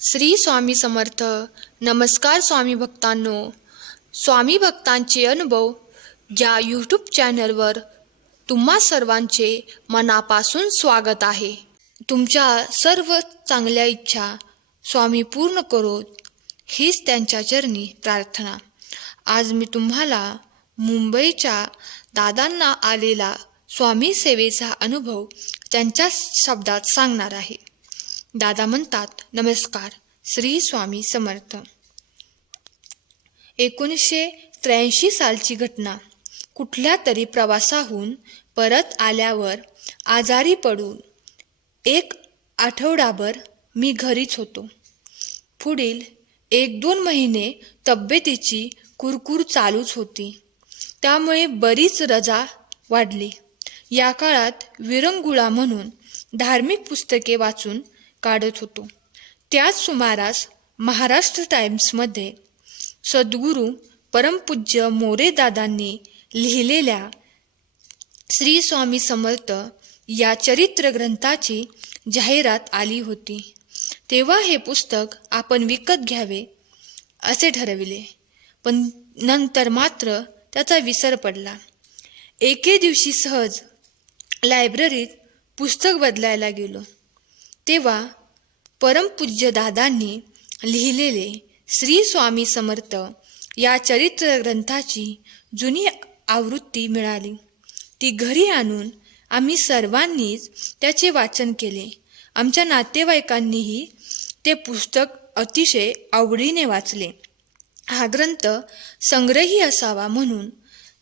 श्री स्वामी समर्थ. नमस्कार स्वामी भक्तांनो. स्वामी भक्तांचे अनुभव या यूट्यूब चॅनलवर तुम्हा सर्वांचे मनापासून स्वागत आहे. तुमच्या सर्व चांगल्या इच्छा स्वामी पूर्ण करोत हीच त्यांच्या चरणी प्रार्थना. आज मी तुम्हाला मुंबईच्या दादांना आलेला स्वामी सेवेचा अनुभव त्यांच्या शब्दात सांगणार आहे. दादा म्हणतात, नमस्कार श्री स्वामी समर्थ. 1983 सालची घटना. कुठल्या तरी प्रवासाहून परत आल्यावर आजारी पडून 1 आठवडाभर मी घरीच होतो. पुढील 1-2 महिने तब्येतीची कुरकुर चालूच होती. त्यामुळे बरीच रजा वाढली. या काळात विरंगुळा म्हणून धार्मिक पुस्तके वाचून काढत होतो. त्याच सुमारास महाराष्ट्र टाइम्समध्ये सद्गुरू परमपूज्य मोरेदादांनी लिहिलेल्या श्री स्वामी समर्थ या चरित्र ग्रंथाची जाहिरात आली होती. तेव्हा हे पुस्तक आपण विकत घ्यावे असे ठरविले, पण नंतर मात्र त्याचा विसर पडला. एके दिवशी सहज लायब्ररीत पुस्तक बदलायला गेलो, तेव्हा परमपूज्य दादांनी लिहिलेले श्री स्वामी समर्थ या चरित्र ग्रंथाची जुनी आवृत्ती मिळाली. ती घरी आणून आम्ही सर्वांनीच त्याचे वाचन केले. आमच्या नातेवाईकांनीही ते पुस्तक अतिशय आवडीने वाचले. हा ग्रंथ संग्रही असावा म्हणून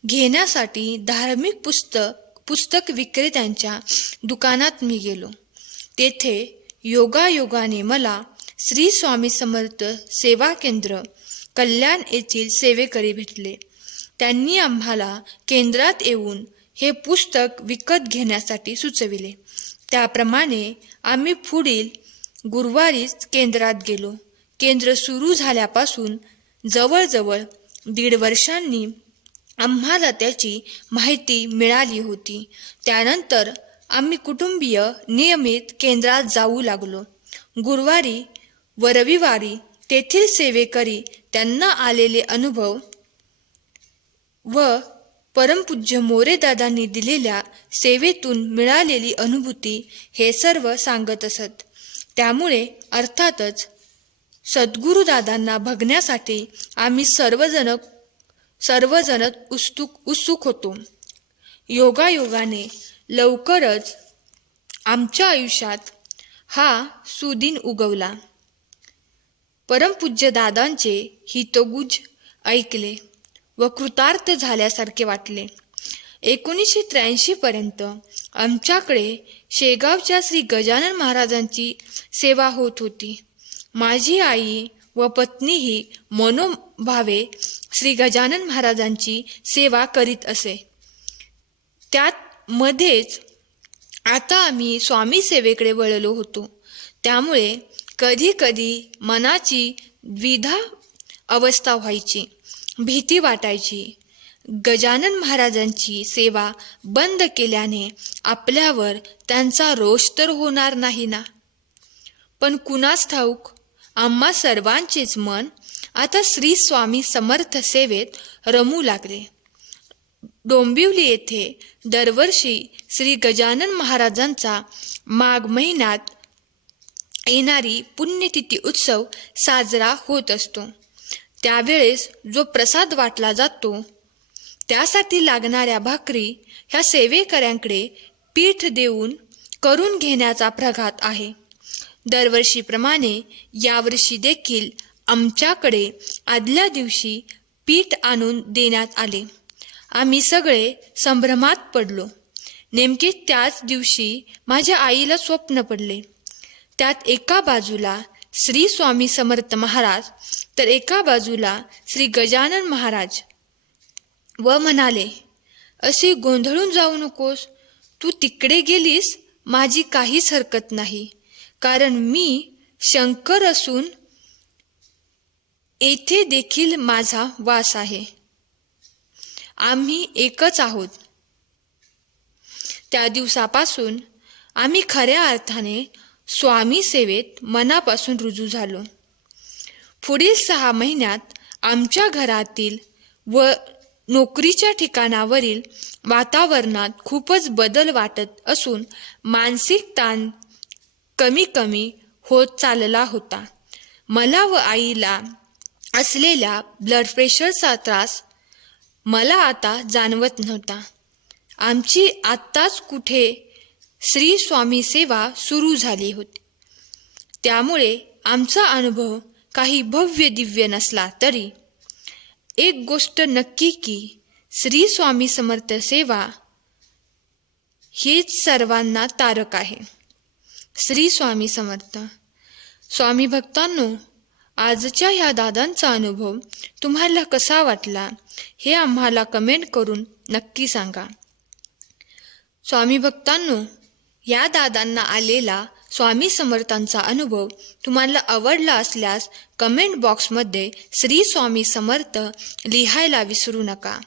घेण्यासाठी धार्मिक पुस्तक विक्रेत्यांच्या दुकानात मी गेलो. तेथे योगायोगाने मला श्री स्वामी समर्थ सेवा केंद्र कल्याण येथील सेवेकरी भेटले. त्यांनी आम्हाला केंद्रात येऊन हे पुस्तक विकत घेण्यासाठी सुचविले. त्याप्रमाणे आम्ही पुढील गुरुवारीच केंद्रात गेलो. केंद्र सुरू झाल्यापासून जवळजवळ 1.5 वर्षांनी आम्हाला त्याची माहिती मिळाली होती. त्यानंतर आम्ही कुटुंबीय नियमित केंद्रात जाऊ लागलो. गुरुवारी व रविवारी तेथील सेवेकरी त्यांना आलेले अनुभव व परमपूज्य मोरेदादांनी दिलेल्या सेवेतून मिळालेली अनुभूती हे सर्व सांगत असत. त्यामुळे अर्थातच सद्गुरुदादांना बघण्यासाठी आम्ही सर्वजण उत्सुक होतो. योगायोगाने लवकरच आमच्या आयुष्यात हा सुदिन उगवला. परमपूज्य दादांचे हितगुज ऐकले व कृतार्थ झाल्यासारखे वाटले. 1983 पर्यंत आमच्याकडे शेगावच्या श्री गजानन महाराजांची सेवा होत होती. माझी आई व पत्नीही मनोभावे श्री गजानन महाराजांची सेवा करीत असे. त्यात मध्येच आता आम्ही स्वामी सेवेकडे वळलो होतो. त्यामुळे कधी कधी मनाची द्विधा अवस्था व्हायची, भीती वाटायची. गजानन महाराजांची सेवा बंद केल्याने आपल्यावर त्यांचा रोष तर होणार नाही ना. पण कुणास ठाऊक आम्हा सर्वांचेच मन आता श्री स्वामी समर्थ सेवेत रमू लागले. डोंबिवली येथे दरवर्षी श्री गजानन महाराजांचा माघ महिन्यात येणारी पुण्यतिथी उत्सव साजरा होत असतो. त्यावेळेस जो प्रसाद वाटला जातो त्यासाठी लागणाऱ्या भाकरी ह्या सेवेकऱ्यांकडे पीठ देऊन करून घेण्याचा प्रघात आहे. दरवर्षीप्रमाणे यावर्षी देखील आमच्याकडे आदल्या दिवशी पीठ आणून देण्यात आले. आम्ही सगळे संभ्रमात पडलो. नेमके त्याच दिवशी माझ्या आईला स्वप्न पडले. त्यात एका बाजूला श्री स्वामी समर्थ महाराज तर एका बाजूला श्री गजानन महाराज व म्हणाले, अशी गोंधळून जाऊ नकोस. तू तिकडे गेलीस माझी काहीच हरकत नाही, कारण मी शंकर असून येथे देखील माझा वास आहे. आम्ही एकच आहोत. त्या दिवसापासून आम्ही खऱ्या अर्थाने स्वामी सेवेत मनापासून रुजू झालो. पुढील 6 महिन्यात आमच्या घरातील व नोकरीच्या ठिकाणावरील वातावरणात खूपच बदल वाटत असून मानसिक ताण कमी कमी होत चालला होता. मला व आईला असलेला ब्लड प्रेशरचा त्रास मला आता जाणवत नव्हता. आमची आत्ताच कुठे श्री स्वामी सेवा सुरू झाली होती. त्यामुळे आमचा अनुभव काही भव्य दिव्य नसला तरी एक गोष्ट नक्की की श्री स्वामी समर्थ सेवा हीच सर्वांना तारक आहे. श्री स्वामी समर्थ. स्वामी भक्तांनो, आजच्या ह्या दादांचा अनुभव तुम्हाला कसा वाटला हे आम्हाला कमेंट करून नक्की सांगा. स्वामी भक्तांनो, या दादांना आलेला स्वामी समर्थांचा अनुभव तुम्हाला आवडला असल्यास कमेंट बॉक्समध्ये श्री स्वामी समर्थ लिहायला विसरू नका.